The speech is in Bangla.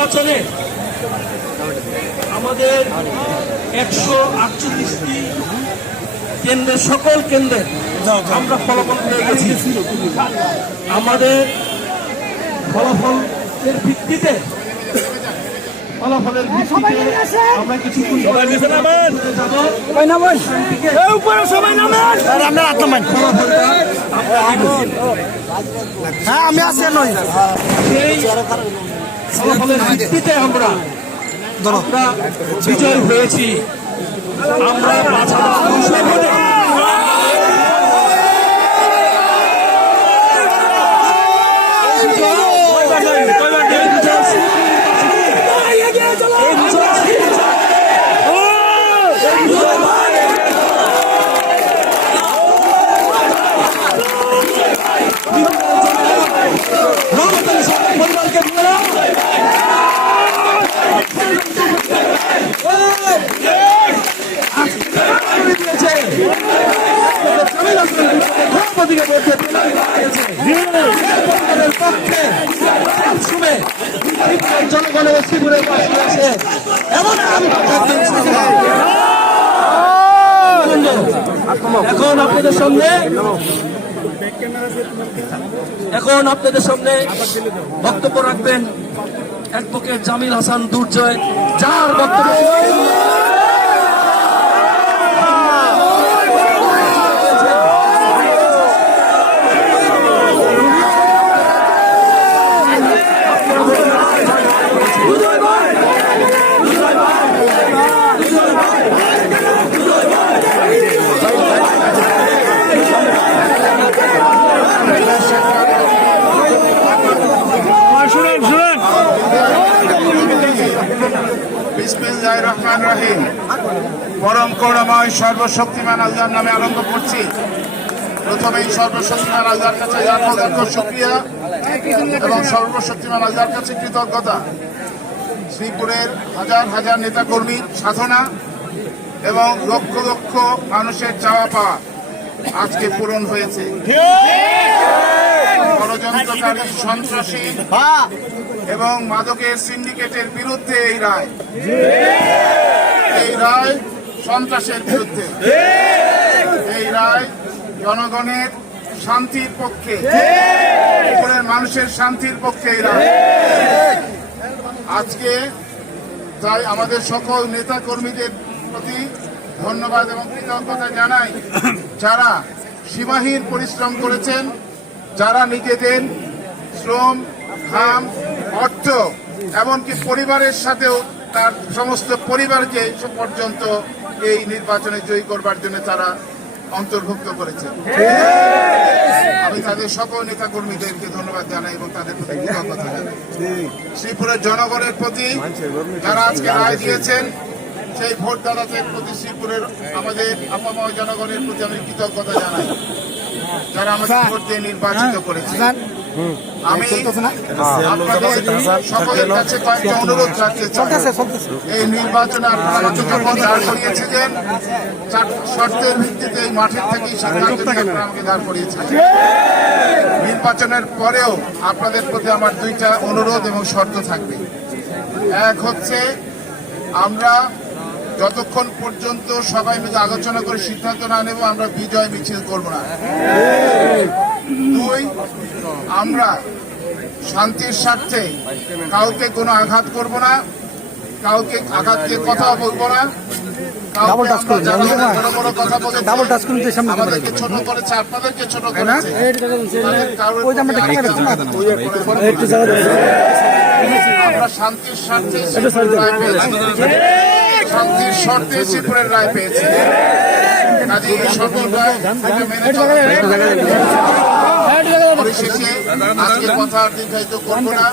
নির্বাচনে আমাদের একশো আটচল্লিশটি কেন্দ্রের সকল কেন্দ্রে আমরা ফলাফল পেয়ে গেছি। আমাদের ফলাফলের ভিত্তিতে ফলাফলের হ্যাঁ আমি আছি নয়। আমরা আমরা বিজয় হয়েছি। আমরা দ্রৌপদীকে বলতে জনগণের শিবিরের পাশে এমন এখন আপনাদের সামনে এখন আপনাদের সামনে বক্তব্য রাখবেন অ্যাডভোকেট জামিল হাসান দুর্জয়। যার বক্তব্য বিসমিল্লাহ রহমান রহিম। পরম করুণাময় সর্বশক্তিমান আল্লাহর নামে আরম্ভ করছি। প্রথমেই সর্বশক্তিমান আল্লাহর কাছে লাখ শুক্রিয়া এবং সর্বশক্তিমান আল্লাহর কাছে কৃতজ্ঞতা। শ্রীপুরের হাজার হাজার নেতাকর্মীর সাধনা এবং লক্ষ লক্ষ মানুষের চাওয়া পাওয়া আজকে পূরণ হয়েছে। ষড়যন্ত্রকারী সন্ত্রাসী এবং মাদকের সিন্ডিকেটের বিরুদ্ধে এই রায়। এই রায় সন্ত্রাসের বিরুদ্ধে। এই রায় জনগণের শান্তির পক্ষে। মানুষের শান্তির পক্ষে এই রায়। আজকে তাই আমাদের সকল নেতা কর্মীদের প্রতি ধন্যবাদ এবং কৃতজ্ঞতা জানাই। যারা সীমাহীন পরিশ্রম করেছেন, যারা নিজেদের শ্রম, ঘাম অর্থ, এমনকি পরিবারের সাথেও তার সমস্ত পরিবারকে পর্যন্ত এই নির্বাচনে জয়ী করবার জন্য তারা অন্তর্ভুক্ত করেছেন। আমি তাদের সকল নেতা কর্মীদেরকে ধন্যবাদ জানাই এবং তাদের প্রতি কৃতজ্ঞতা জানাই। শ্রীপুরের জনগণের প্রতি যারা আজকে রায় দিয়েছেন, সেই ভোটদাতাদের প্রতি শ্রীপুরের আমাদের আপাময় জনগণের প্রতি আমি কৃতজ্ঞতা জানাই। যারা আমাদের ভোট দিয়ে নির্বাচিত করেছে আমি সকলের কাছে কয়েকটা অনুরোধ রাখতে চাই। এই নির্বাচনে আপনারা যখন দাঁড় করিয়েছিলেন শর্তের ভিত্তিতে এই মাঠের থেকেই সিদ্ধান্ত আমাকে দাঁড় করিয়েছেন নির্বাচনের পরেও আপনাদের প্রতি আমার দুইটা অনুরোধ এবং শর্ত থাকবে। এক হচ্ছে আমরা যতক্ষণ পর্যন্ত সবাই মিলে আলোচনা করে সিদ্ধান্ত না নেব আমরা বিজয় মিছিল করব না। দুই আমরা শান্তির স্বার্থে কাউকে কোনো আঘাত করব না কাউকে আঘাত দিয়ে কথা বলব না touch আমরা করুন, করুন, যে সামনে আমাদেরকে ছোট করেছে আপনাদেরকে ছোট করেছে। ওই শান্তির স্বার্থে রায় পেয়েছি। শান্তির শর্তে শ্রীপুরের রায় পেয়েছি। কাজে এই সকল রায় মেনে। পরিশেষে আজকে কথা দীর্ঘায়িত করব না।